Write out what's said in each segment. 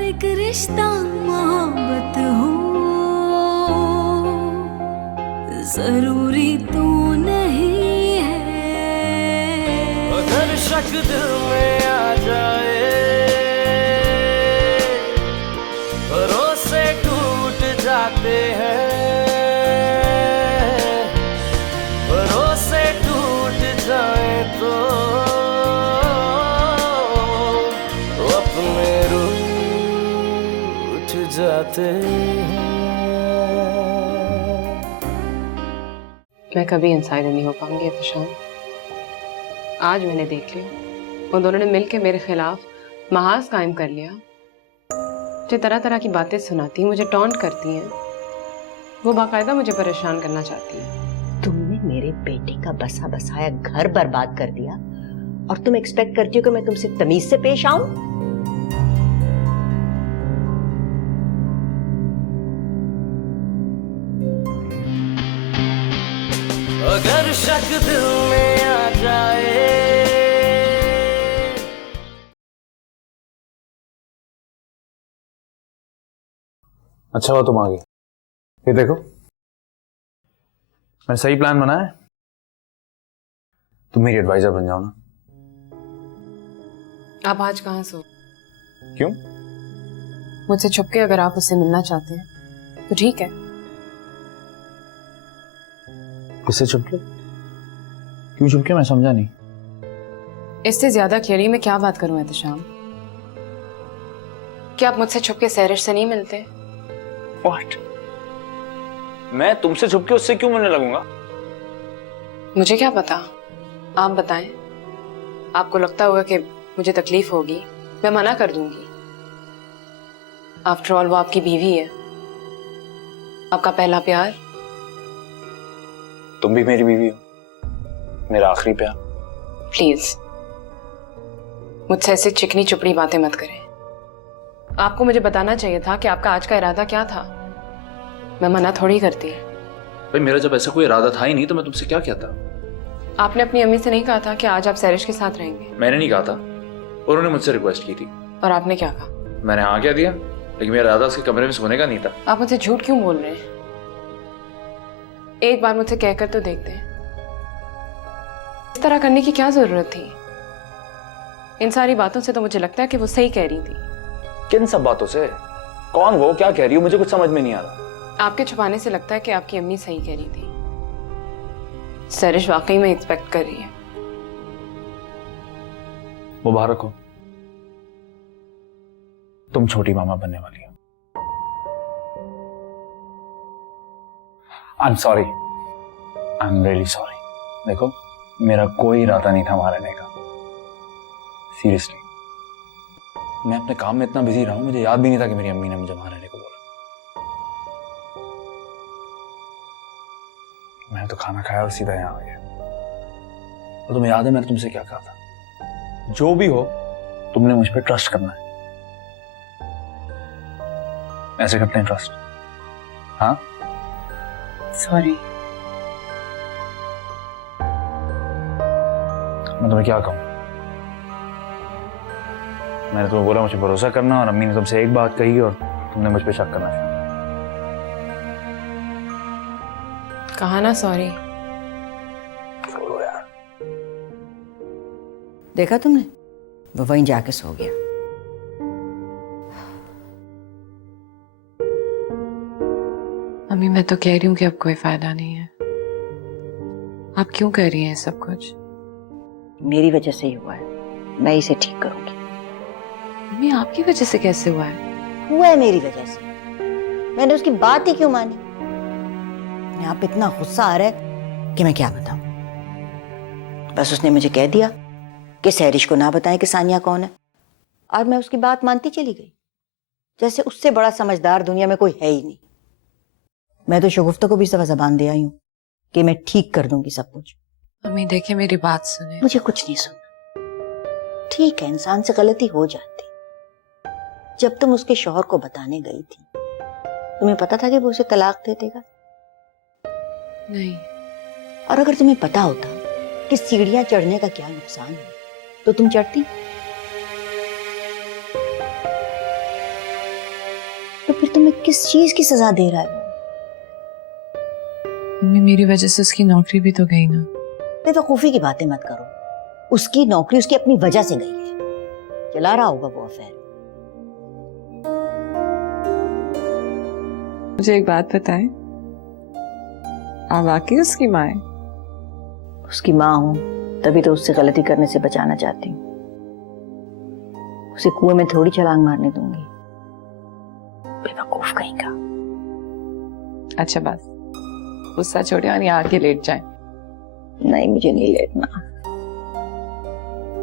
हर एक रिश्ता मोहब्बत हो, जरूरी तो नहीं है। अगर शक दिल में आ जाए, भरोसे टूट जाते हैं, भरोसे टूट जाए तो अपने रूठ जाते हैं। मैं कभी इंसाइडर नहीं हो पाऊंगी एहतशाम। आज मैंने देख लिया, उन दोनों ने मिलकर मेरे खिलाफ महाज कायम कर लिया। मुझे तरह तरह की बातें सुनाती, मुझे टॉन्ट करती हैं। वो बाकायदा मुझे परेशान करना चाहती है। तुमने मेरे बेटे का बसा बसाया घर बर्बाद कर दिया और तुम एक्सपेक्ट करती हो कि मैं तुमसे तमीज से पेश आऊं? अगर शक दिल में आ जाए, अच्छा हुआ तुम आ गए। ये देखो, मैंने सही प्लान बनाया है। तुम मेरी एडवाइजर बन जाओ ना। आप आज कहाँ सो? क्यों? मुझसे छुपके अगर आप उससे मिलना चाहते हैं तो ठीक है। किससे छुपके? क्यों छुपके? मैं समझा नहीं। इससे ज्यादा क्लियरली मैं क्या बात करूं एहतशाम? क्या आप मुझसे छुपके सैरिश से नहीं मिलते? What? मैं तुमसे छुपके उससे क्यों मिलने लगूंगा? मुझे क्या पता, आप बताएं। आपको लगता होगा कि मुझे तकलीफ होगी, मैं मना कर दूंगी। आफ्टर ऑल वो आपकी बीवी है, आपका पहला प्यार। तुम भी मेरी बीवी हो, मेरा आखिरी प्यार। प्लीज मुझसे ऐसी चिकनी चुपड़ी बातें मत करें। आपको मुझे बताना चाहिए था कि आपका आज का इरादा क्या था। मैं मना थोड़ी करती। भाई मेरा जब ऐसा कोई इरादा था ही नहीं तो मैं तुमसे क्या कहता? आपने अपनी अम्मी से नहीं कहा था कि आज आप सैरिश के साथ रहेंगे? मैंने नहीं कहा था, उन्होंने मुझसे रिक्वेस्ट की थी। और आपने क्या कहा? मैंने हाँ कह दिया, लेकिन मेरा इरादा उसके कमरे में सोने का नहीं था। आप मुझसे झूठ क्यों बोल रहे हैं? एक बार मुझसे कहकर तो देखते हैं। इस तरह करने की क्या जरूरत थी? इन सारी बातों से तो मुझे लगता है कि वो सही कह रही थी। किन सब बातों से? कौन वो, क्या कह रही हो? मुझे कुछ समझ में नहीं आ रहा। आपके छुपाने से लगता है कि आपकी अम्मी सही कह रही थी। सैरिश वाकई में एक्सपेक्ट कर रही है। मुबारक हो, तुम छोटी मामा बनने वाली हो। I am sorry, I am really sorry. देखो, मेरा कोई इरादा नहीं था वहां रहने का। सीरियसली, मैं अपने काम में इतना बिजी रहा हूं, मुझे याद भी नहीं था कि मेरी अम्मी ने मुझे वहां रहने को बोला। मैंने तो खाना खाया और सीधा यहां आ गया। और तुम्हें याद है मैंने तुमसे क्या कहा था? जो भी हो, तुमने मुझ पर ट्रस्ट करना है। ऐसे करते हैं ट्रस्ट? हाँ? सॉरी। मैं तुम्हें क्या कहूं? मैंने तुम्हें बोला मुझे भरोसा करना, और अम्मी ने तुमसे एक बात कही और तुमने मुझ पे शक करना शुरू। कहा ना सॉरी। छोड़ो यार। देखा तुमने, वो वहीं जाके सो गया। अम्मी मैं तो कह रही हूँ कि अब कोई फायदा नहीं है। आप क्यों कह रही हैं सब कुछ? मेरी वजह से ही हुआ है, मैं इसे ठीक करूंगी। अम्मी आपकी वजह से कैसे हुआ है? हुआ है मेरी वजह से। मैंने उसकी बात ही क्यों मानी? यहाँ पे इतना गुस्सा आ रहा है कि मैं क्या बताऊं। बस उसने मुझे कह दिया कि सैरिश को ना बताएं कि सानिया कौन है, और मैं उसकी बात मानती चली गई, जैसे उससे बड़ा समझदार दुनिया में कोई है ही नहीं। मैं तो शगुफ्ता को भी इस दफा जबान दे आई हूं कि मैं ठीक कर दूंगी सब कुछ। अम्मी देखिए मेरी बात सुने। मुझे कुछ नहीं सुनना। ठीक है, इंसान से गलती हो जाती। जब तुम उसके शौहर को बताने गई थी, तुम्हें पता था कि वो उसे तलाक दे देगा? नहीं। और अगर तुम्हें पता होता कि सीढ़ियां चढ़ने का क्या नुकसान है, तो तुम चढ़ती? तो फिर तुम्हें किस चीज की सजा दे रहा है? मम्मी मेरी वजह से उसकी नौकरी भी तो गई ना। बेवकूफी की बातें मत करो। उसकी नौकरी उसकी अपनी वजह से गई है, चला रहा होगा वो अफेयर। मुझे एक बात बताएं, आप वाकई उसकी माँ है? उसकी माँ हूं तभी तो उससे गलती करने से बचाना चाहती हूँ। उसे कुएं में थोड़ी छलांग मारने दूंगी, बेवकूफ कहीं का। अच्छा बस गुस्सा छोड़े और यहाँ आके लेट जाएं। नहीं, मुझे नहीं लेटना।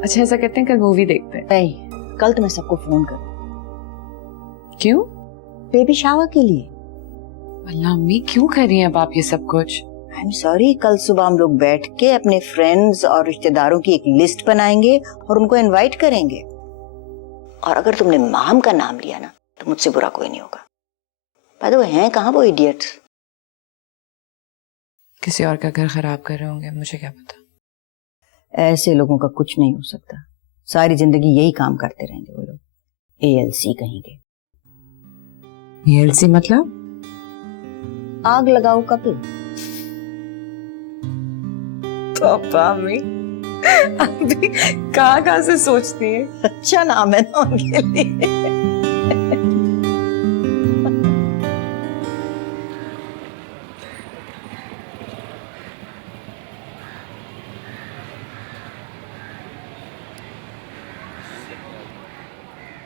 अच्छा ऐसा कहते हैं कल मूवी देखते हैं। नहीं, कल तो मैं सबको फोन करूँ। क्यों? बेबी शावर के लिए। अल्लाह अम्मी क्यों कर रही हैं अब आप ये सब कुछ? आई एम सॉरी, कल सुबह हम लोग बैठ के अपने फ्रेंड्स और रिश्तेदारों की एक लिस्ट बनाएंगे और उनको इनवाइट करेंगे। और अगर तुमने माम का नाम लिया ना तो मुझसे बुरा कोई नहीं होगा। बाय द वे, हैं कहाँ वो इडियट्स? किसी और का घर खराब कर रहे होंगे, मुझे क्या पता। ऐसे लोगों का कुछ नहीं हो सकता। सारी जिंदगी यही काम करते रहेंगे वो लोग। ALC कहेंगे। ALC मतलब? आग लगाओ कपल। पापा अम्मी कहाँ से सोचती है। अच्छा नाम है ना उनके लिए।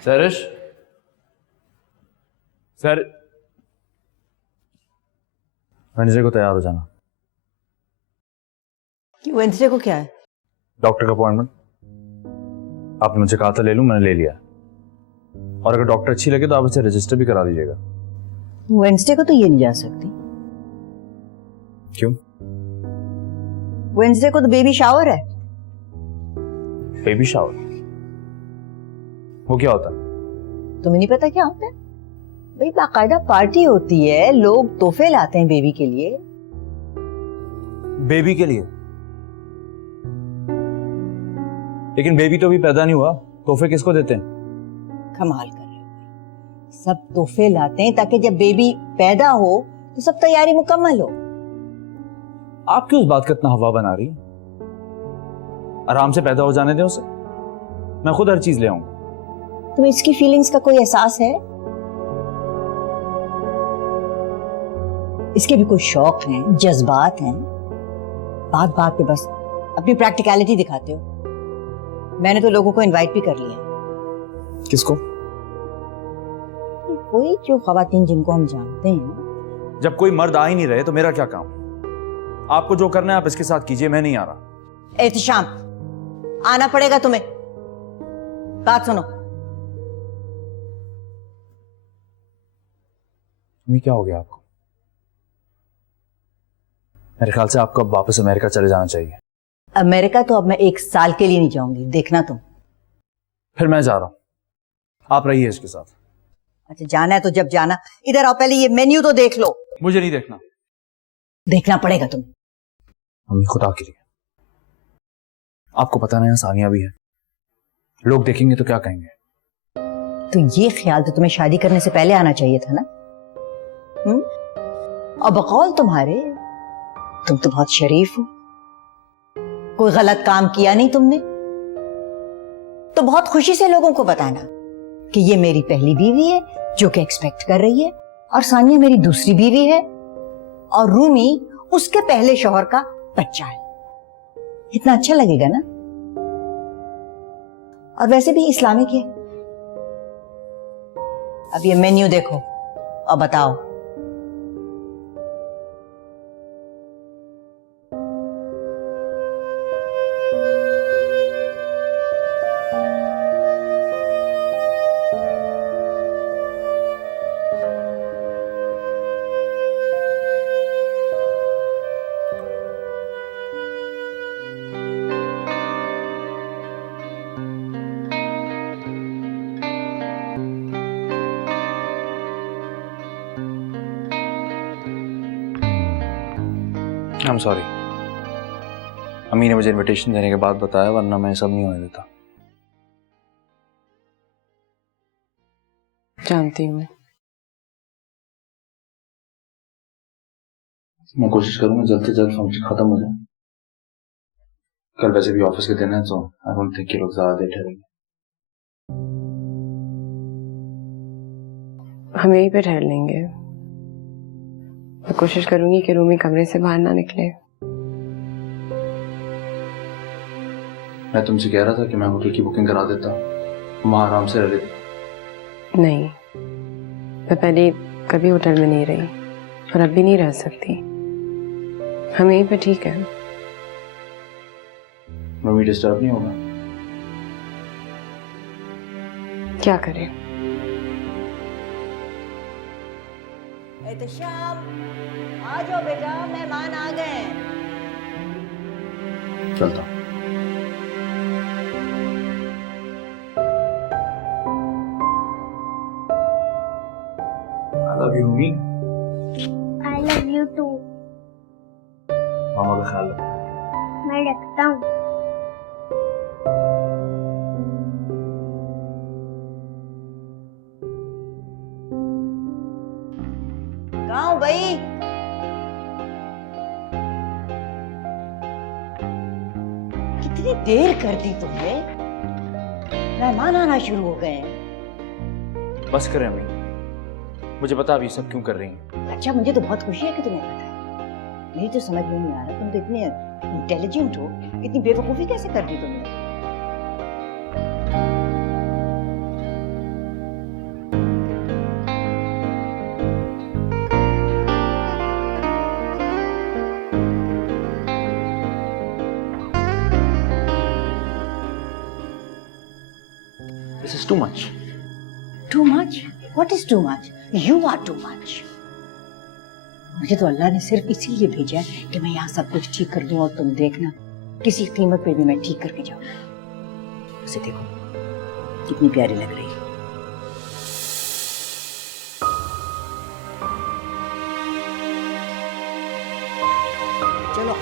सरिश सर, वेडनेसडे को तैयार हो जाना। वेडनेसडे को क्या है? डॉक्टर का अपॉइंटमेंट। आपने मुझे कहा था ले लूं, मैंने ले लिया। और अगर डॉक्टर अच्छी लगे तो आप इसे रजिस्टर भी करा दीजिएगा। वेडनेसडे को तो ये नहीं जा सकती। क्यों? वेडनेसडे को तो बेबी शावर है। Baby shower? वो क्या होता है? तुम्हें नहीं पता क्या होता है? भाई बाकायदा पार्टी होती है, लोग तोहफे लाते हैं बेबी के लिए। बेबी के लिए? लेकिन बेबी तो अभी पैदा नहीं हुआ, तोहफे किसको देते हैं? कमाल कर रहे हो। सब तोहफे लाते हैं ताकि जब बेबी पैदा हो तो सब तैयारी मुकम्मल हो। आप क्यों उस बात का इतना हवा बना रही? आराम से पैदा हो जाने दें उसे, मैं खुद हर चीज ले आऊंगा। तुम्हें इसकी फीलिंग्स का कोई एहसास है? इसके भी कोई शौक हैं, जज्बात हैं। बात बात पे बस अपनी प्रैक्टिकलिटी दिखाते हो। मैंने तो लोगों को इनवाइट भी कर लिया। किसको? कोई जो खवातीन जिनको हम जानते हैं। जब कोई मर्द आ ही नहीं रहे तो मेरा क्या काम? आपको जो करना है आप इसके साथ कीजिए, मैं नहीं आ रहा। एहतिशाम, आना पड़ेगा तुम्हें। बात सुनो। तुम्हें क्या हो गया आपको? मेरे ख्याल से आपको अब वापस अमेरिका चले जाना चाहिए। अमेरिका तो अब मैं 1 साल के लिए नहीं जाऊंगी, देखना तुम। फिर मैं जा रहा हूं, आप रहिए इसके साथ। अच्छा जाना है तो जब जाना। इधर आओ, पहले ये मेन्यू तो देख लो। मुझे नहीं देखना। देखना पड़ेगा तुम्हें। मम्मी खुदा के लिए, आपको पता नहीं सानिया भी है, लोग देखेंगे तो क्या कहेंगे? तो ये ख्याल तो तुम्हें शादी करने से पहले आना चाहिए था ना। और बकौल तुम्हारे, तुम तो बहुत शरीफ हो, कोई गलत काम किया नहीं तुमने, तो बहुत खुशी से लोगों को बताना कि ये मेरी पहली बीवी है जो कि एक्सपेक्ट कर रही है, और सानिया मेरी दूसरी बीवी है, और रूमी उसके पहले शौहर का बच्चा है। इतना अच्छा लगेगा ना। और वैसे भी इस्लामिक है। अब ये मेन्यू देखो और बताओ। I'm sorry, अम्मी ने मुझे इनविटेशन देने के बाद बताया, वरना मैं सब नहीं होने देता। जानती हूँ। मैं कोशिश करूंगा जल्द से जल्द फंक्शन खत्म हो जाए। कल वैसे भी ऑफिस के दिन है, तो आई डोंट थिंक ये लोग ज्यादा देर ठहरेंगे। हम यहीं पे ठहर लेंगे। मैं कोशिश करूंगी कि रूमी कमरे से बाहर ना निकले। मैं तुमसे कह रहा था कि मैं होटल की बुकिंग करा देता, वहां आराम से रह लेता। नहीं, मैं पहले कभी होटल में नहीं रही और अब भी नहीं रह सकती। हम यहीं पे ठीक है। मम्मी डिस्टर्ब नहीं होगा? क्या करें? एहतशाम, आ जाओ बेटा, मेहमान आ गए हैं। चलता। I love you, Rumi. I love you too. मामा का ख्याल रखो। मैं रखता हूँ। कहाँ हूँ भाई? कितनी देर कर दी तुमने? मेहमान आना शुरू हो गए हैं। बस करें अम्मी, मुझे पता अब ये सब क्यों कर रही हैं। अच्छा, मुझे तो बहुत खुशी है कि तुम्हें पता है। मुझे तो समझ में नहीं आ रहा, तुम तो इतने इंटेलिजेंट हो, इतनी बेवकूफी कैसे कर दी तुमने? This is too much. Too much? What is too much? You are too much. मुझे तो अल्लाह ने सिर्फ इसीलिए भेजा है कि मैं यहाँ सब कुछ ठीक कर दूं और तुम देखना किसी कीमत पे भी मैं ठीक करके जाऊंगा। उसे देखो कितनी प्यारी लग रही है। चलो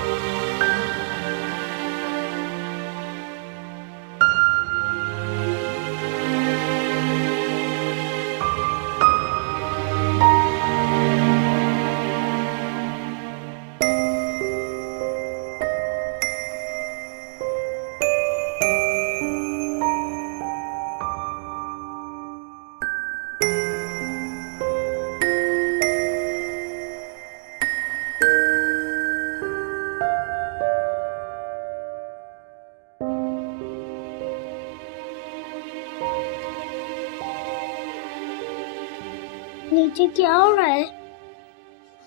नीचे क्या हो रहा है?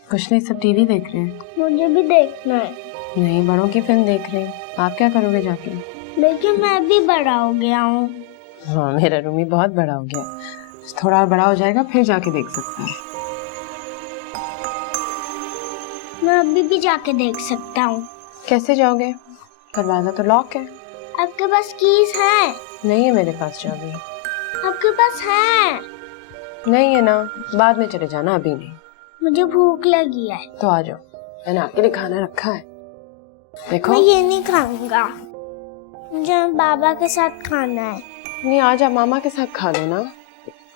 कुछ नहीं, सब टीवी देख रहे हैं। मुझे भी देखना है। नहीं, बड़ों की फिल्म देख रहे हैं। आप क्या करोगे जाके? लेकिन मैं भी बड़ा हो गया हूँ। हाँ, मेरा रूमी बहुत बड़ा हो गया, थोड़ा और बड़ा हो जाएगा फिर जाके देख सकता है। मैं अभी भी जाके देख सकता हूँ। कैसे जाओगे? दरवाजा तो लॉक है। आपके पास कीज है? नहीं है मेरे पास चाबी। आपके पास है? नहीं है ना, बाद में चले जाना, अभी नहीं। मुझे भूख लगी है। तो आ जाओ, मैंने आपके लिए खाना रखा है, देखो। मैं ये नहीं खाऊंगा, मुझे बाबा के साथ खाना है। नहीं, आ जा, मामा के साथ खा लो ना।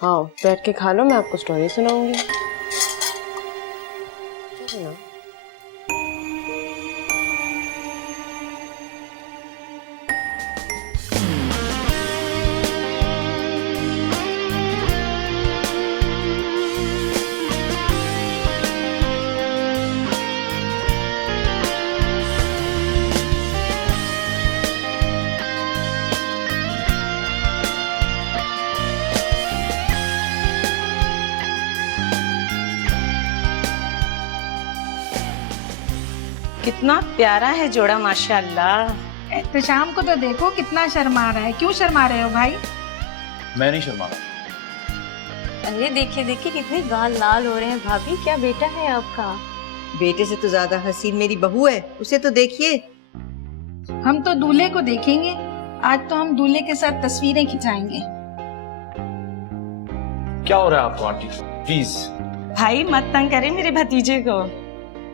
आओ बैठ के खा लो, मैं आपको स्टोरी सुनाऊंगी। चलो। कितना प्यारा है जोड़ा माशाल्लाह। एहतशाम को तो देखो कितना शर्मा रहा है। क्यों शर्मा रहे हो भाई? मैं नहीं शर्मा रहा। अरे देखिए देखिए कितने गाल लाल हो रहे हैं भाभी, क्या बेटा है आपका? बेटे से तो ज्यादा हसीन मेरी बहू है, उसे तो देखिए। हम तो दूल्हे को देखेंगे, आज तो हम दूल्हे के साथ तस्वीरें खिंचाएंगे। क्या हो रहा है आपको आंटी? प्लीज। भाई मत तंग करे मेरे भतीजे को।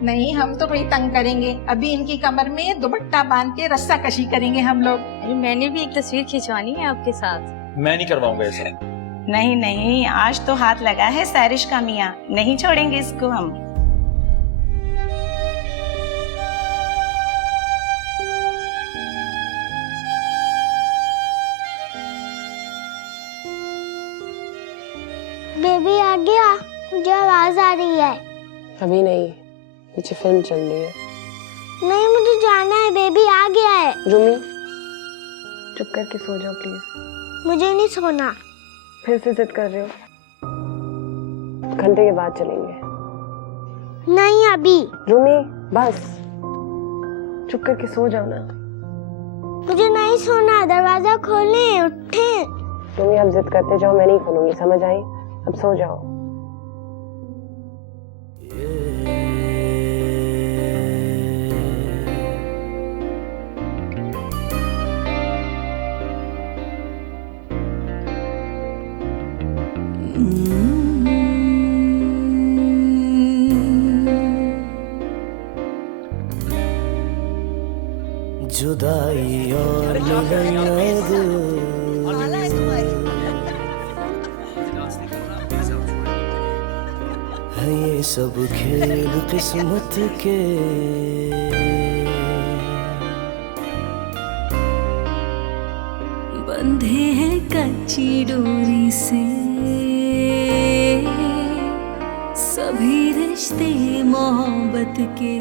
नहीं, हम तो कोई तंग करेंगे। अभी इनकी कमर में दुपट्टा बांध के रस्सा कशी करेंगे हम लोग। अरे मैंने भी एक तस्वीर खिंचवानी है आपके साथ। मैं नहीं करवाऊंगा ऐसा। नहीं नहीं, आज तो हाथ लगा है सैरिश का मियाँ, नहीं छोड़ेंगे इसको हम। बेबी आ गया, मुझे आवाज आ रही है। अभी नहीं, पीछे फिल्म चल रही है। नहीं, मुझे जाना है, बेबी आ गया है। रूमी, चुप करके सो जाओ प्लीज। मुझे नहीं सोना। फिर से जिद कर रहे हो? घंटे के बाद चलेंगे। नहीं अभी। रूमी बस, चुप करके सो जाओ ना। मुझे नहीं सोना, दरवाजा खोलें, उठें। रूमी अब जिद करते जाओ, मैं नहीं खोलूंगी, समझ आई? अब सो जाओ। जुदाई और है ये सब खेल किस्मत के। बंधे हैं कच्ची डोरी से सभी रिश्ते मोहब्बत के।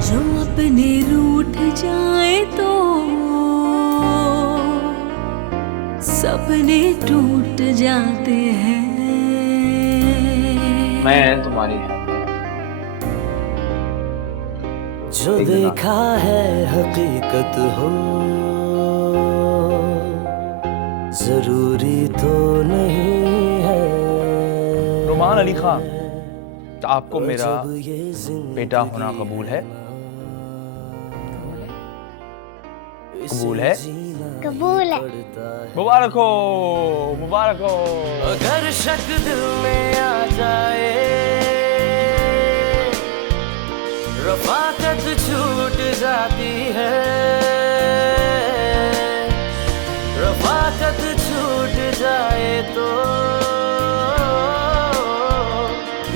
जो अपने रूठ जाए तो सपने टूट जाते हैं। मैं तुम्हारी है जो देखा है हकीकत हो, जरूरी तो नहीं है। रुमान अली खान, आपको मेरा बेटा होना कबूल है? कबूल है? कबूल है। मुबारक हो, मुबारक हो। अगर शक दिल में आ जाए, रफाकत छूट जाती है। रफाकत छूट जाए तो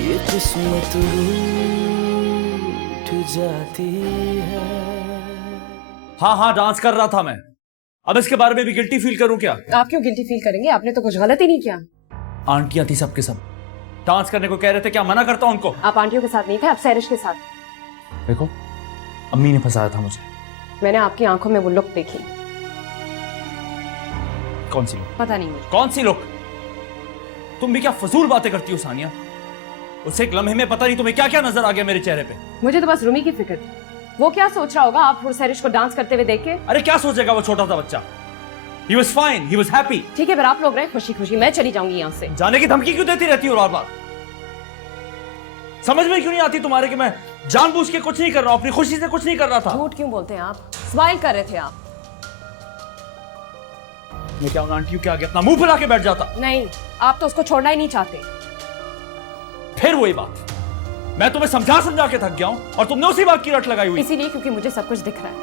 ये किस्मत रूठ जाती है। हाँ हाँ, डांस कर रहा था मैं। अब इसके बारे में भी गिल्टी फील करूं क्या? आप क्यों गिल्टी फील करेंगे? आपने तो कुछ गलत ही नहीं किया। आंटियां थी सबके सब, डांस करने को कह रहे थे, क्या मना करता हूं उनको? आप आंटियों के साथ नहीं थे, आप सैरिश के साथ। देखो, अम्मी ने फंसाया था मुझे। मैंने आपकी आंखों में वो लुक देखी। कौन सी लुक? पता नहीं मुझे। कौन सी लुक? तुम भी क्या फजूल बातें करती हो सानिया? उस एक लम्हे में पता नहीं तुम्हें क्या क्या नजर आ गया मेरे चेहरे पे। मुझे तो बस रूमी की फिक्र थी। वो क्या सोच रहा होगा आप और सैरिश को डांस करते हुए देख के? अरे क्या सोचेगा वो छोटा सा बच्चा? He was fine, he was happy। ठीक है, फिर आप लोग रहे खुशी खुशी, मैं चली जाऊंगी यहाँ से। जाने की धमकी क्यों देती रहती हो बार बार? समझ में क्यों नहीं आती तुम्हारे कि मैं जानबूझ के कुछ नहीं कर रहा हूं, अपनी खुशी से कुछ नहीं कर रहा था। झूठ क्यों बोलते हैं आप? स्माइल कर रहे थे आप। मैं क्या उन आंटियों के आगे अपना मुंह फुला के बैठ जाता? नहीं, आप तो उसको छोड़ना ही नहीं चाहते। फिर वही बात, मैं तुम्हें समझा समझा के थक गया हूं और तुमने उसी बात की रट लगाई हुई। इसीलिए क्योंकि मुझे सब कुछ दिख रहा है।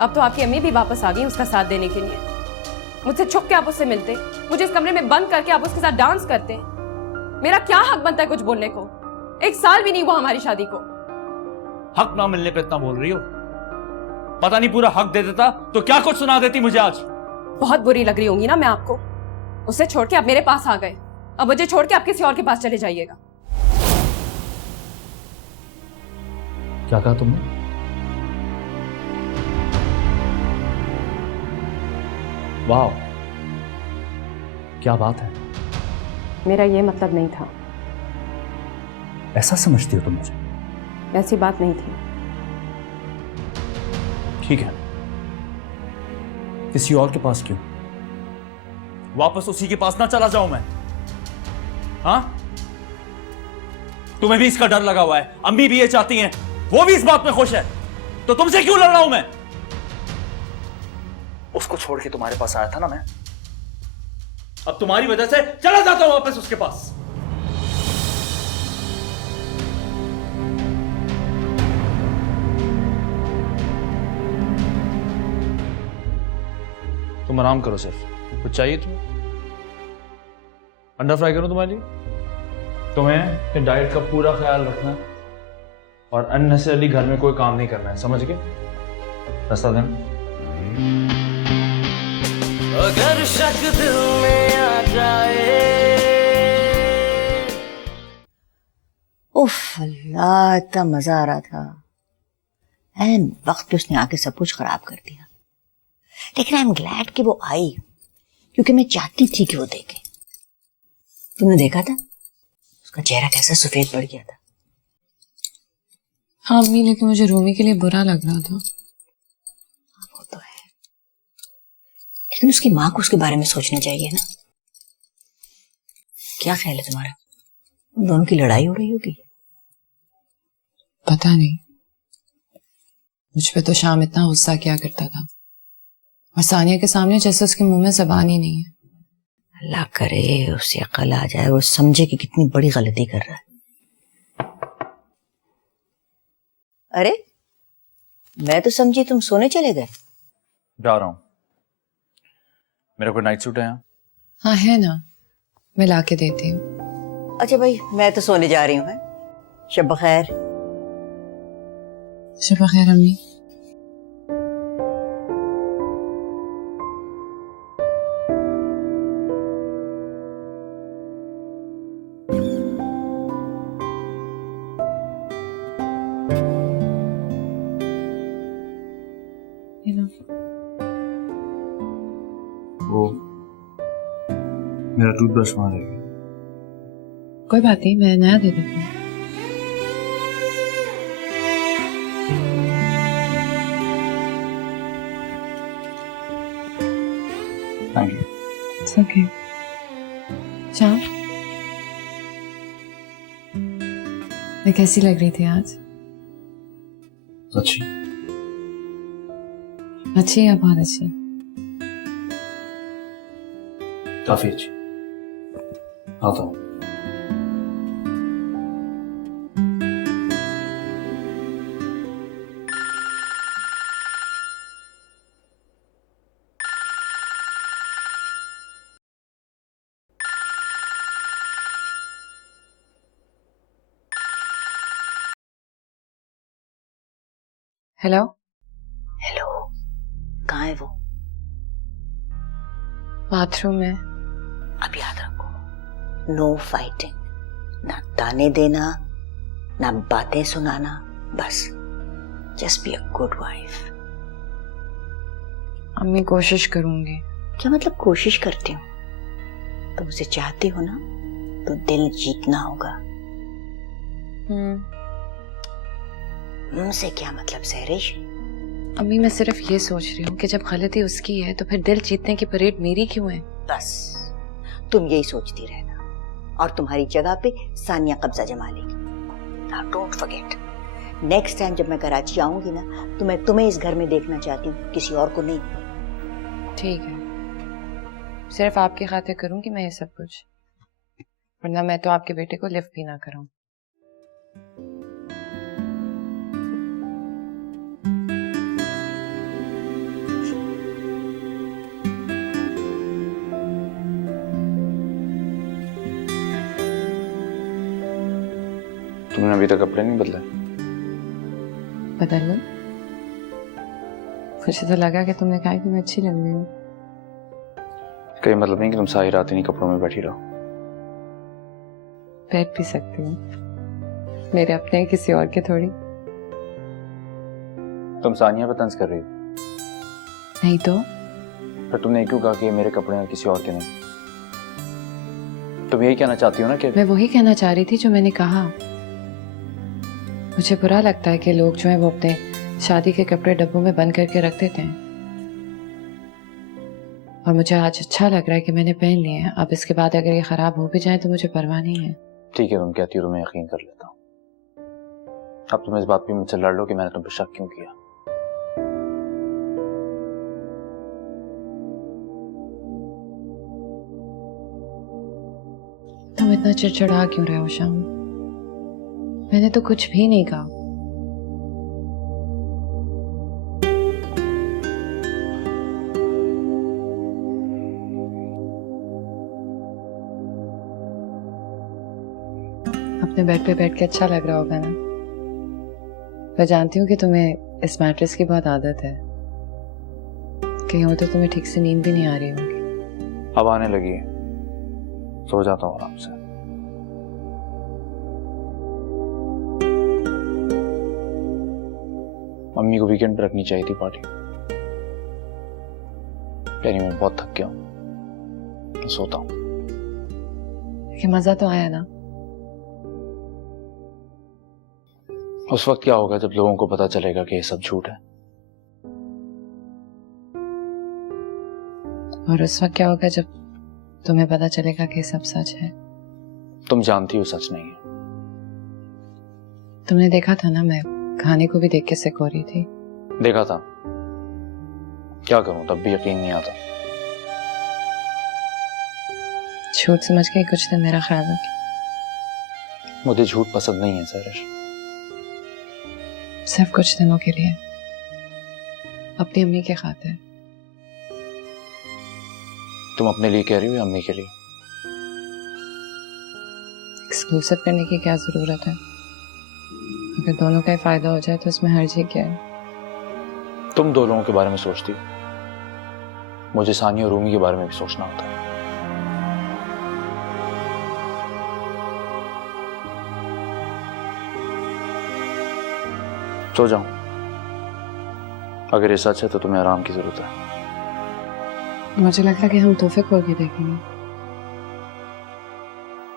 अब तो आपकी अम्मी भी वापस आ गई उसका साथ देने के लिए। मुझसे छुप के आप उससे मिलते, मुझे इस कमरे में बंद करके आप उसके साथ डांस करते। मेरा क्या हक बनता है कुछ बोलने को? 1 साल भी नहीं हुआ हमारी शादी को। हक ना मिलने पे इतना बोल रही हो? पता नहीं पूरा हक दे देता तो क्या कुछ सुना देती मुझे आज। बहुत बुरी लग रही होंगी ना मैं आपको। उसे छोड़ के आप मेरे पास आ गए, अब मुझे छोड़ के आप किसी और के पास चले जाइएगा। क्या कहा तुमने? वाह, क्या बात है। मेरा ये मतलब नहीं था। ऐसा समझती हो तुम मुझे? ऐसी बात नहीं थी। ठीक है, किसी और के पास क्यों? वापस उसी के पास ना चला जाऊं मैं? हाँ, तुम्हें भी इसका डर लगा हुआ है, अम्मी भी ये चाहती हैं, वो भी इस बात में खुश है, तो तुमसे क्यों लड़ रहा हूं मैं? उसको छोड़ के तुम्हारे पास आया था ना मैं, अब तुम्हारी वजह से चला जाता हूं वापस उसके पास। तुम आराम करो, सिर्फ कुछ चाहिए तुम्हें? अंडा फ्राई करूं तुम्हारे लिए? तुम्हें अपने डाइट का पूरा ख्याल रखना है और अननेसेसरली घर में कोई काम नहीं करना है, समझ गए? रास्ता देना। अगर शक दिल में आ जाए। उफ अल्लाह, इतना मजा आ रहा था, एन वक्त पे उसने आके सब कुछ खराब कर दिया। लेकिन आई एम ग्लैड कि वो आई, क्योंकि मैं चाहती थी कि वो देखे। तुमने देखा था उसका चेहरा कैसा सफेद पड़ गया था। हाँ अम्मी, लेकिन मुझे रूमी के लिए बुरा लग रहा था। वो तो है, लेकिन उसकी माँ को उसके बारे में सोचना चाहिए ना। क्या ख्याल है तुम्हारा, उन दोनों की लड़ाई हो रही होगी? पता नहीं, मुझ पे तो शाम इतना गुस्सा किया करता था, और सानिया के सामने जैसे उसके मुंह में जबान ही नहीं है। अल्लाह करे उसे अकल आ जाए, वो समझे कि कितनी बड़ी गलती कर रहा है। अरे मैं तो समझी तुम सोने चले गए। जा रहा हूं, मेरा कोई नाइट सूट है यहाँ? हाँ है ना, मैं ला के देती हूँ। अच्छा भाई, मैं तो सोने जा रही हूँ। शब बखैर। शब बखैर अम्मी। वो मेरा टूथब्रश वहां रह गया। कोई बात नहीं, मैं नया दे देती हूँ। Thank you. It's okay. शाम, मैं कैसी लग रही थी आज? अच्छी। अच्छी या बहुत अच्छी? काफी अच्छी। आता हूँ। हेलो। हेलो, कहाँ है वो? बाथरूम में। अब याद रखो, नो फाइटिंग, ना ताने देना, ना बातें सुनाना, बस just be a good wife. अम्मी कोशिश करूंगी। क्या मतलब कोशिश करती हूँ? तुम उसे चाहती हो ना, तो दिल जीतना होगा। मुझसे क्या मतलब सहरिश? अम्मी मैं सिर्फ ये सोच रही हूँ कि जब गलती उसकी है तो फिर दिल जीतने की परेड मेरी क्यों है? बस तुम यही सोचती रहना, और तुम्हारी जगह पे सानिया कब्जा जमा लेगी। Now don't forget, next time जब मैं कराची आऊंगी ना, तो मैं तुम्हें इस घर में देखना चाहती हूँ, किसी और को नहीं। ठीक है, सिर्फ आपकी खातिर करूंगी मैं ये सब कुछ, वरना मैं तो आपके बेटे को लिफ्ट भी ना कराऊं। तुमने अभी तक कपड़े नहीं बदले? बदल लो। मुझे तो लगा कि तुमने कहा कि मैं अच्छी लग रही हूँ। कहीं मतलब नहीं कि तुम सारी रात इन्हीं कपड़ों में बैठी रहो। बैठ भी सकती हूँ, मेरे अपने हैं, किसी और के थोड़ी। तुम सानिया पे तंज कर रही हो। नहीं तो फिर तुमने क्यों कहा कि ये मेरे कपड़े हैं किसी और के नहीं? तुम यही कहना चाहती हो ना कि मैं वही कहना चाह रही थी जो मैंने कहा। मुझे बुरा लगता है कि लोग जो है वो अपने शादी के कपड़े डब्बों में बंद करके रख देते हैं, और मुझे आज अच्छा लग रहा है कि मैंने पहन लिए हैं। अब इसके बाद अगर ये खराब हो भी जाए तो मुझे परवाह नहीं है। ठीक है, तुम कहती हो तो मैं यकीन कर लेता हूँ। अब तुम इस बात पे मुझसे लड़ लो कि मैंने तुम पे शक क्यों किया। तुम इतना चिड़चिड़ा क्यों रहे हो शाम? मैंने तो कुछ भी नहीं कहा। अपने बेड पे बैठ के अच्छा लग रहा होगा ना? मैं जानती हूँ कि तुम्हें इस मैट्रेस की बहुत आदत है, कहीं हो तो तुम्हें ठीक से नींद भी नहीं आ रही होगी। अब आने लगी है, सो जाता हूँ आराम से। मम्मी को वीकेंड पर रखनी चाहिए थी पार्टी, लेकिन मैं बहुत थक गया हूँ, सोता हूँ। कि मजा तो आया ना? उस वक्त क्या होगा जब लोगों को पता चलेगा कि ये सब झूठ है? और उस वक्त क्या होगा जब तुम्हें पता चलेगा कि ये सब सच है? तुम जानती हो सच नहीं है। तुमने देखा था ना, मैं खाने को भी देख के सिक हो रही थी। देखा था, क्या करूं, तब भी यकीन नहीं आता। झूठ समझ के कुछ दिन मेरा ख्याल रखी। मुझे झूठ पसंद नहीं है सरिश। सिर्फ कुछ दिनों के लिए, अपनी अम्मी के खातिर। तुम अपने लिए कह रही हो या अम्मी के लिए? एक्सक्लूसिव करने की क्या जरूरत है? अगर दोनों का ही फायदा हो जाए तो इसमें हर्ज ही क्या है? तुम दो लोगों के बारे में सोचती हो, मुझे सानिया और रूमी के बारे में भी सोचना होता है। सो जाओ, अगर ये सच है तो तुम्हें आराम की जरूरत है। मुझे लगता कि हम तोहफे खोल के देखेंगे।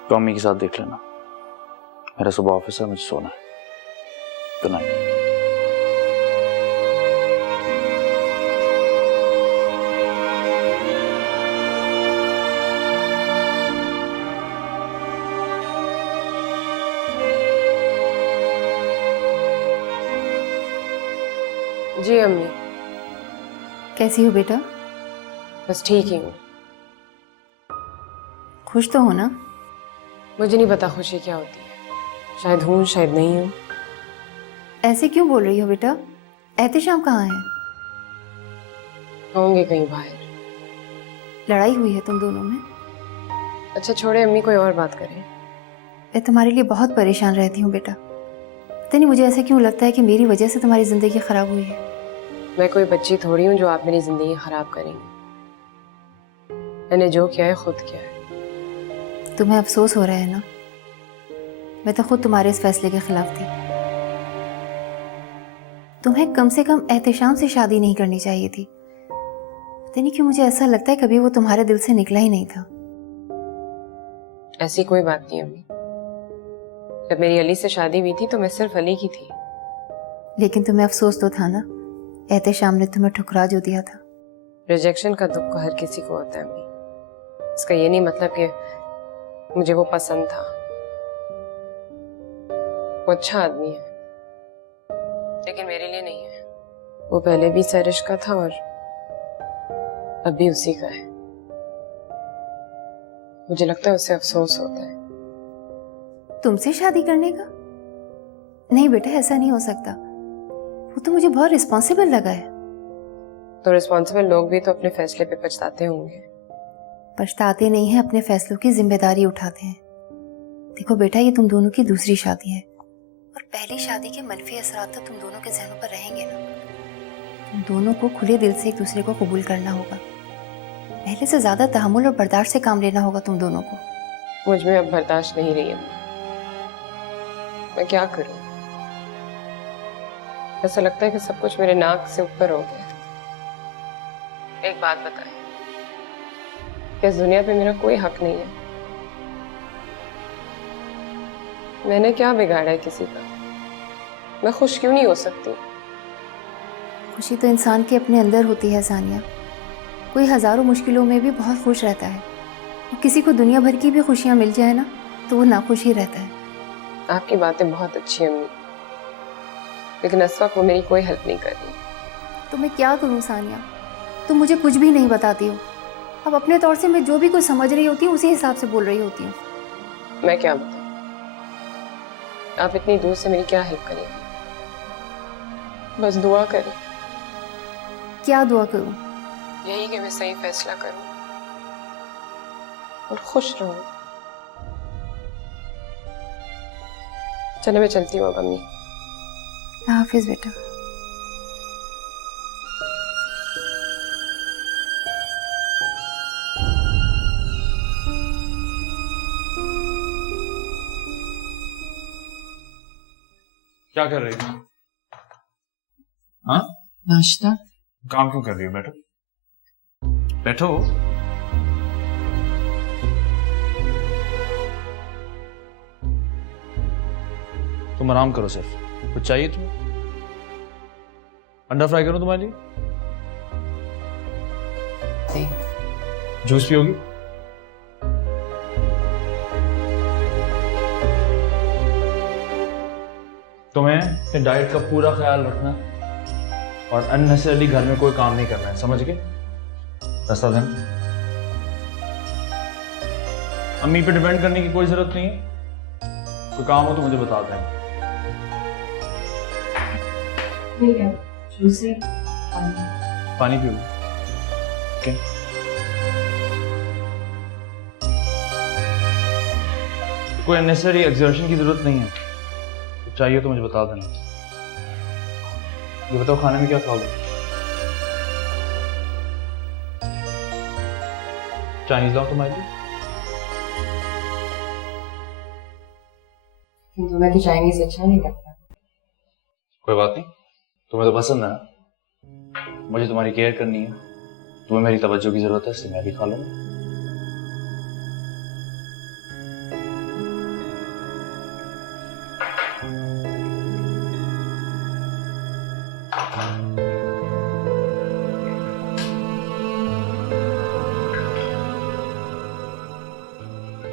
तो अम्मी के साथ देख लेना, मेरा सुबह ऑफिस है, मुझे सोना है। Good night. जी अम्मी। कैसी हो बेटा? बस ठीक ही हूँ। खुश तो हो ना? मुझे नहीं पता खुशी क्या होती है, शायद हूँ शायद नहीं हूँ। ऐसे क्यों बोल रही हो बेटा? एहतेशाम कहाँ है? होंगे कहीं बाहर। लड़ाई हुई है तुम दोनों में? अच्छा छोड़े अम्मी, कोई और बात करें। मैं तुम्हारे लिए बहुत परेशान रहती हूँ बेटा। पता नहीं मुझे ऐसे क्यों लगता है कि मेरी वजह से तुम्हारी जिंदगी खराब हुई है। मैं कोई बच्ची थोड़ी हूँ जो आप मेरी जिंदगी खराब करेंगे। मैंने जो किया है खुद किया है। तुम्हें अफसोस हो रहा है ना? मैं तो खुद तुम्हारे इस फैसले के खिलाफ थी। तुम्हें कम से कम एहतेशाम से शादी नहीं करनी चाहिए थी। पता नहीं क्यों मुझे ऐसा लगता है कभी वो तुम्हारे दिल से निकला ही नहीं था। ऐसी कोई बात नहीं अम्मी। जब मेरी अली से शादी हुई थी तो मैं सिर्फ अली की थी। लेकिन तुम्हें अफसोस तो था ना, एहतेशाम ने तुम्हें ठुकरा जो दिया था। रिजेक्शन का दुख हर किसी को होता है अम्मी। इसका ये नहीं मतलब कि मुझे वो पसंद था। वो अच्छा आदमी है, लेकिन मेरे लिए नहीं है। वो पहले भी सरिश का था और अब भी उसी का है। मुझे लगता है उसे अफसोस होता है। तुमसे शादी करने का? नहीं बेटा, ऐसा नहीं हो सकता। वो तो मुझे बहुत रिस्पॉन्सिबल लगा है। तो रिस्पॉन्सिबल लोग भी तो अपने फैसले पे पछताते होंगे। पछताते नहीं हैं, अपने फैसलों की जिम्मेदारी उठाते हैं। देखो बेटा, ये तुम दोनों की दूसरी शादी है और पहली शादी के मनफी असरात तो तुम दोनों के जहनों पर रहेंगे ना। तुम दोनों को खुले दिल से एक दूसरे को कबूल करना होगा। पहले से ज्यादा तहम्मुल और बर्दाश्त से काम लेना होगा तुम दोनों को। मुझ में अब बर्दाश्त नहीं रही है। मैं क्या करूं? ऐसा लगता है कि सब कुछ मेरे नाक से ऊपर हो गया। एक बात बताएं, क्या इस दुनिया पे मेरा कोई हक नहीं है? मैंने क्या बिगाड़ा है किसी का? मैं खुश क्यों नहीं हो सकती? खुशी तो इंसान के अपने अंदर होती है सानिया। कोई हजारों मुश्किलों में भी बहुत खुश रहता है, और किसी को दुनिया भर की भी खुशियां मिल जाए ना तो वो नाखुश ही रहता है। आपकी बातें बहुत अच्छी हैं अम्मी, लेकिन इस वक्त वो मेरी कोई हेल्प नहीं कर रही। तो मैं क्या करूं सानिया? तुम मुझे कुछ भी नहीं बताती हो। अब अपने तौर से मैं जो भी कुछ समझ रही होती हूँ उसी हिसाब से बोल रही होती हूँ। मैं क्या बताऊं? आप इतनी दूर से मेरी क्या हेल्प करेंगी? बस दुआ करें। क्या दुआ करूं? यही कि मैं सही फैसला करूं और खुश रहूं। चलो मैं चलती हूँ अब अम्मी। हाफिज बेटा। क्या कर रही हो? हाँ, नाश्ता। काम क्यों कर रही हो? बैठो बैठो। तुम आराम करो, सिर्फ कुछ चाहिए तुम्हें? अंडा फ्राई करूं तुम्हारे लिए? जूस पियोगी? तुम्हें अपने डाइट का पूरा ख्याल रखना और अननेसेसरी घर में कोई काम नहीं करना है, समझ गए? रास्ता देना। अम्मी पे डिपेंड करने की कोई जरूरत नहीं है। कोई काम हो तो मुझे बता देना। ठीक है, जूस है, पानी पियो। ओके। कोई अननेसेसरी एक्सर्शन की जरूरत नहीं है। कुछ चाहिए तो मुझे बता देना। ये बताओ, खाने में क्या खाओगे? चाइनीज लाओ तुम्हारे लिए? तुम्हें तो चाइनीज अच्छा नहीं लगता। कोई बात नहीं, तुम्हें तो पसंद है ना। मुझे तुम्हारी केयर करनी है, तुम्हें मेरी तवज्जो की जरूरत है, इसलिए मैं भी खा लूंगा।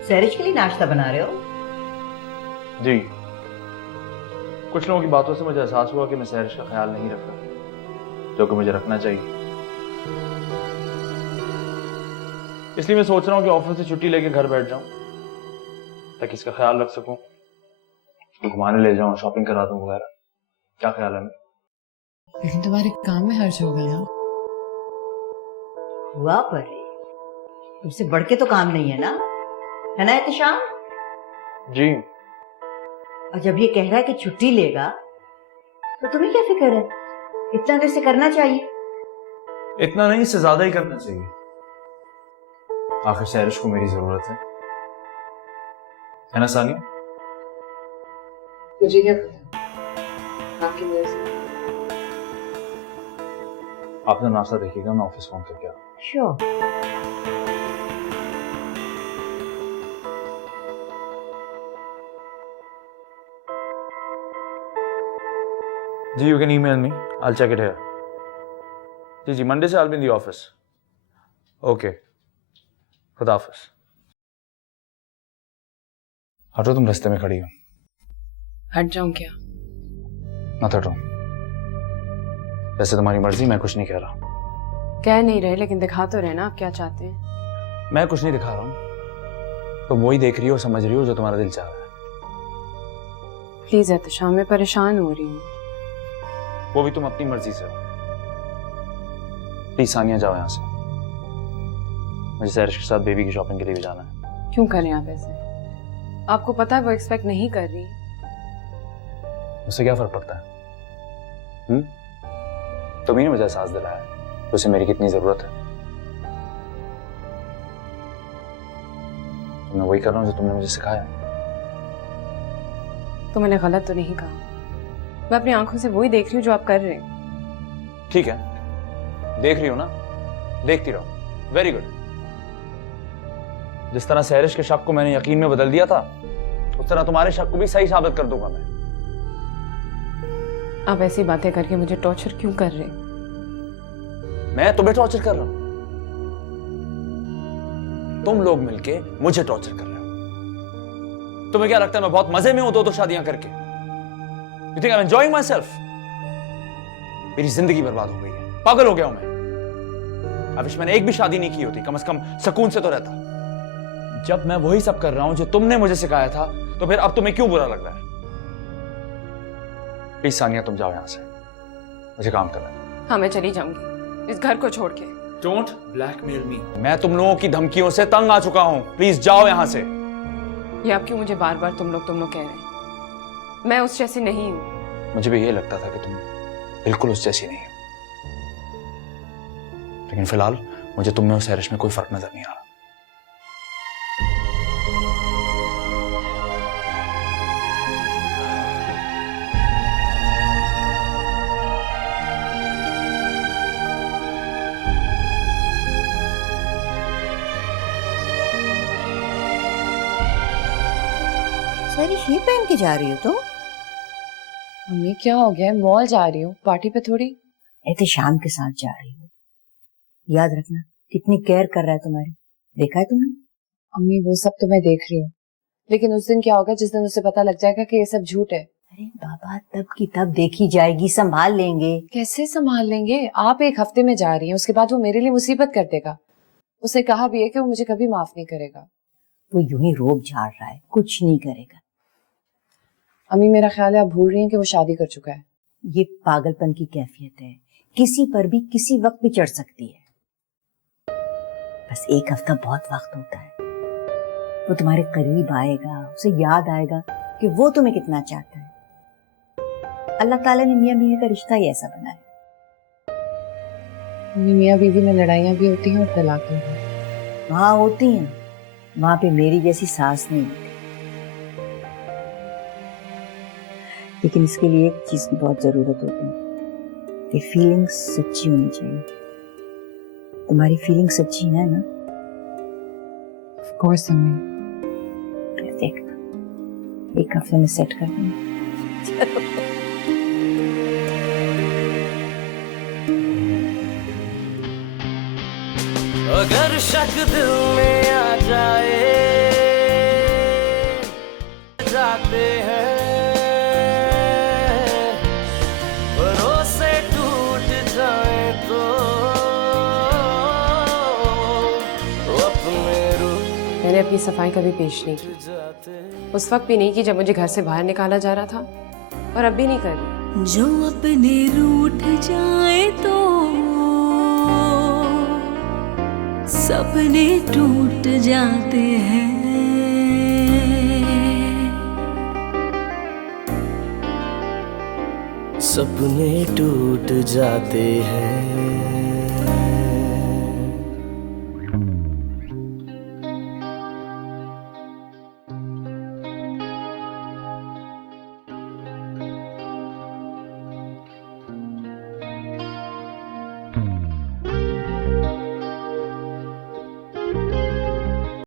सैरिश के लिए नाश्ता बना रहे हो? जी, कुछ लोगों की बातों से मुझे एहसास हुआ कि मैं सैरिश का ख्याल नहीं रख रहा, जो कि मुझे रखना चाहिए। इसलिए मैं सोच रहा हूँ कि ऑफिस से छुट्टी लेके घर बैठ जाऊं, ताकि इसका ख्याल रख सकूं, घुमाने ले जाऊं, शॉपिंग करा दूं वगैरह। क्या ख्याल है? लेकिन तुम्हारे काम में हर्ष होगा ना। हुआ पर तुमसे बढ़ के तो काम नहीं है ना, है ना एहतिशाम? जी। और जब ये कह रहा है कि छुट्टी लेगा तो तुम्हें क्या फिक्र है? इतना कैसे करना चाहिए? इतना नहीं, इससे ज्यादा ही करना चाहिए। आखिर सैरिश को मेरी जरूरत है ना सानिया? मुझे क्या पता आपकी वजह से। आप ना नाश्ता देखिएगा, मैं ऑफिस फोन करके आता हूं। श्योर। जी, you can email me. I'll check it here. जी जी, मंडे से I'll be in the office. Okay. खुदा हाफिज। हटो, तुम रास्ते में खड़ी हो। हट जाऊं क्या? मत हटो। वैसे तुम्हारी मर्जी, मैं कुछ नहीं कह रहा। कह नहीं रहे, लेकिन दिखा तो रहे ना आप क्या चाहते हैं। मैं कुछ नहीं दिखा रहा हूँ, तुम वही देख रही हो, समझ रही हो जो तुम्हारा दिल चाह रहा है। प्लीज एहतिशाम, मैं परेशान हो रही हूँ। वो भी तुम अपनी मर्जी से हो। प्लीज सानिया, जाओ यहाँ से। मुझे सैरिश के साथ बेबी की शॉपिंग के लिए भी जाना है। क्यों करें आप ऐसे? आपको पता है वो एक्सपेक्ट नहीं कर रही। उससे क्या फर्क पड़ता है? तुम्ही ने मुझे एहसास दिलाया कि उसे मेरी कितनी जरूरत है। तो मैं वही कर रहा हूँ जो तुमने मुझे सिखाया। तो मैंने गलत तो नहीं कहा। मैं अपनी आंखों से वही देख रही हूँ जो आप कर रहे हैं। ठीक है, देख रही हो ना, देखती रहो। Very good. जिस तरह सहरिश के शक को मैंने यकीन में बदल दिया था, उस तरह तुम्हारे शक को भी सही साबित कर दूंगा मैं। आप ऐसी बातें करके मुझे टॉर्चर क्यों कर रहे हैं? मैं तुम्हें टॉर्चर कर रहा हूं? तुम लोग मिलके मुझे टॉर्चर कर रहे हो। तुम्हें क्या लगता है मैं बहुत मजे में हूं दो शादियां करके? You think I'm enjoying myself? मेरी जिंदगी बर्बाद हो गई है, पागल हो गया हूं मैं। अब मैंने एक भी शादी नहीं की होती, कम से कम सुकून से तो रहता। जब मैं वही सब कर रहा हूं जो तुमने मुझे सिखाया था, तो फिर अब तुम्हें क्यों बुरा लग रहा है? प्लीज सानिया, तुम जाओ यहां से, मुझे काम करना है। हाँ, मैं चली जाऊंगी इस घर को छोड़ के। Don't blackmail me. मैं तुम लोगों की धमकियों से तंग आ चुका हूं। प्लीज जाओ यहां से। ये आप क्यों मुझे बार बार तुम लोग कह रहे हैं? मैं उस जैसी नहीं हूं। मुझे भी ये लगता था कि तुम बिल्कुल उस जैसी नहीं हो, लेकिन फिलहाल मुझे तुम में और सहरिश में कोई फर्क नजर नहीं आ रहा। सहरिश, ये पहन के जा रही हो तुम? मम्मी क्या हो गया? मॉल जा रही हूँ, पार्टी पे थोड़ी। एहतिशाम के साथ जा रही हो। याद रखना कितनी केयर कर रहा है तुम्हारी, देखा है तुमने? अम्मी वो सब तो मैं देख रही हूँ, लेकिन उस दिन क्या होगा जिस दिन उसे पता लग जाएगा कि ये सब झूठ है? अरे बाबा, तब की तब देखी जाएगी, संभाल लेंगे। कैसे संभाल लेंगे? आप एक हफ्ते में जा रही हैं, उसके बाद वो मेरे लिए मुसीबत कर देगा। उसे कहा भी है कि वो मुझे कभी माफ नहीं करेगा। वो यूं ही रोब झाड़ रहा है, कुछ नहीं करेगा। अम्मी मेरा ख्याल है आप भूल रही हैं कि वो शादी कर चुका है। ये पागलपन की कैफियत है, किसी पर भी किसी वक्त भी चढ़ सकती है। बस एक हफ्ता बहुत वक्त होता है। वो तुम्हारे करीब आएगा, उसे याद आएगा कि वो तुम्हें कितना चाहता है। अल्लाह ताला ने मियां बीवी का रिश्ता ही ऐसा बनाया। मियां बीवी में लड़ाइयाँ भी होती हैं और तलाक भी। वहां होती हैं, वहां पे मेरी जैसी सास नहीं होती। लेकिन इसके लिए एक चीज की बहुत जरूरत होती है कि फीलिंग्स सच्ची होनी चाहिए। तुम्हारी फीलिंग सच्ची है ना? Of course, अम्मी। फिर देखना, एक हफ्ते में सेट कर दूंगी। अगर शक दिल में आ जाए, जाते हैं भरोसे टूट जाए तो अपने रूप मैंने अपनी सफाई कभी पेश नहीं की। उस वक्त भी नहीं की जब मुझे घर से बाहर निकाला जा रहा था, और अब भी नहीं कर रही। जो अपने रूठ जाए तो सपने टूट जाते हैं। सपने टूट जाते हैं।